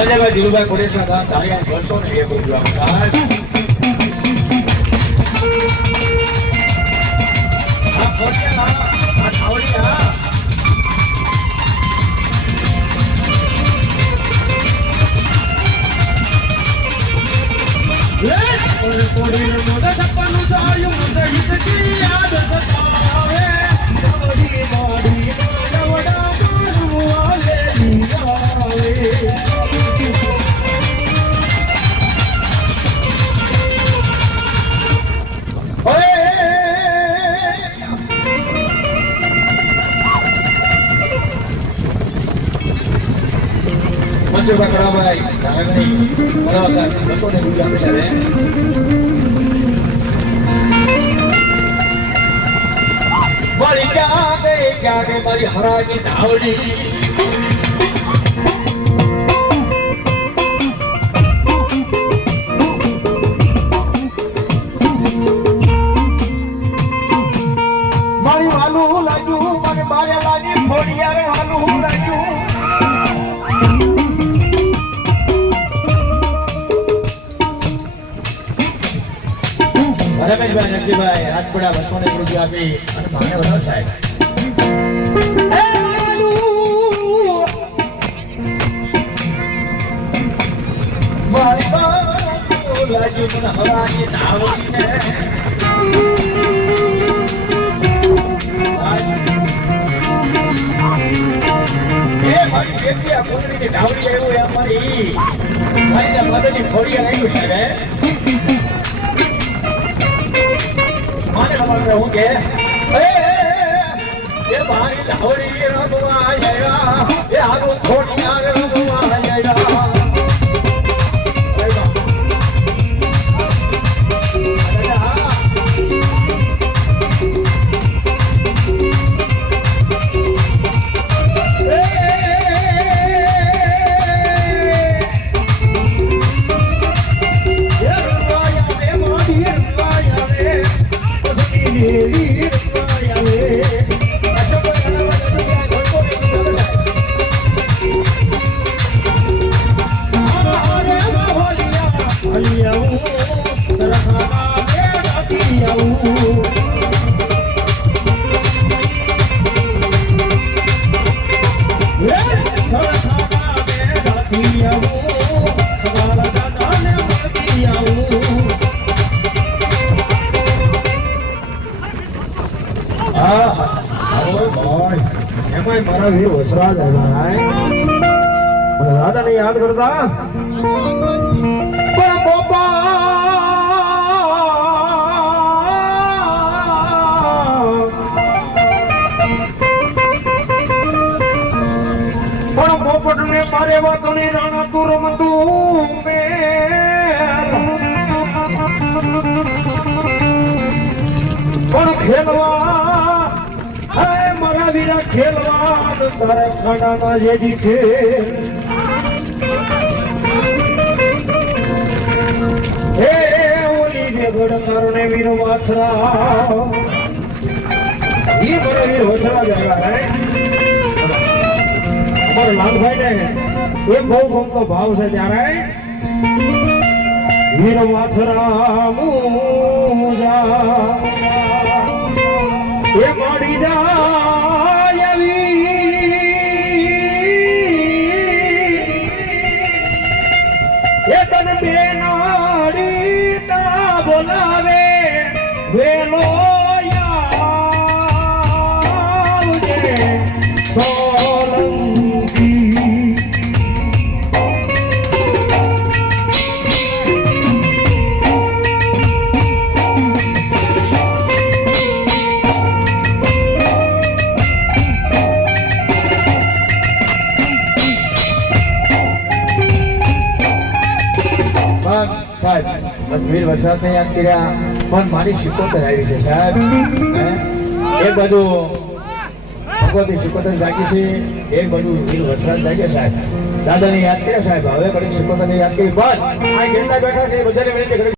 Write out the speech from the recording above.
સંજયભાઈ ધીરુભાઈ કોડેસા ગામ ધારિયા વર્ષો ને એક રૂપિયા ભાઈ મારી હરાની ધાવડી મારી વાલું લાગ્યું મને મારે લાગી ફોડિયારે વાલું લાગ્યું રમેશભાઈ નરસિંહભાઈ રાજપુરા બસોને રૂપિયા આપી અને ભાને વધારો સાહેબ લાગી મને હવાની ધાવડીને મારી બેટી આ પુત્રીની ધાવડી આવ્યું અમારી મારી મદદની ફોડી આવ્યું સાહેબ માને ખબર હું કે એ મારી ધાવડી રમવા આવ્યા એ આનું ખોડિયાર રમવા આવ્યા મારા વીર વસરાજ રાધાને યાદ કરતા પણ પોપટ ને મારે વાતોની રાણા તું રમતું પણ ખેલવા મારા વીરા ખેલવા તારા ખાડાના જે દીખે હે ઓલી જે ગડકારને વીર વાછરા ઈ બરો વીર વછરા જગા હે અમાર લાલભાઈ ને એક બહુ ગમતો ભાવ છે ત્યારે વીર વાછરા મુજા એ માડી જાય એ તન બેનાડી તા બોલાવે વેલો આવજે વીર વરસાદ ને યાદ કર્યા પણ મારી શિકોતર આવી છે સાહેબ એક બાજુ ભગવતી શિકોતર જાગી છે એક બાજુ વીર વરસાદ જાગે સાહેબ દાદાને યાદ કર્યા સાહેબ હવે કરી શિકોતર ને યાદ કરી પણ આ કેટલા બેઠા છે બધાને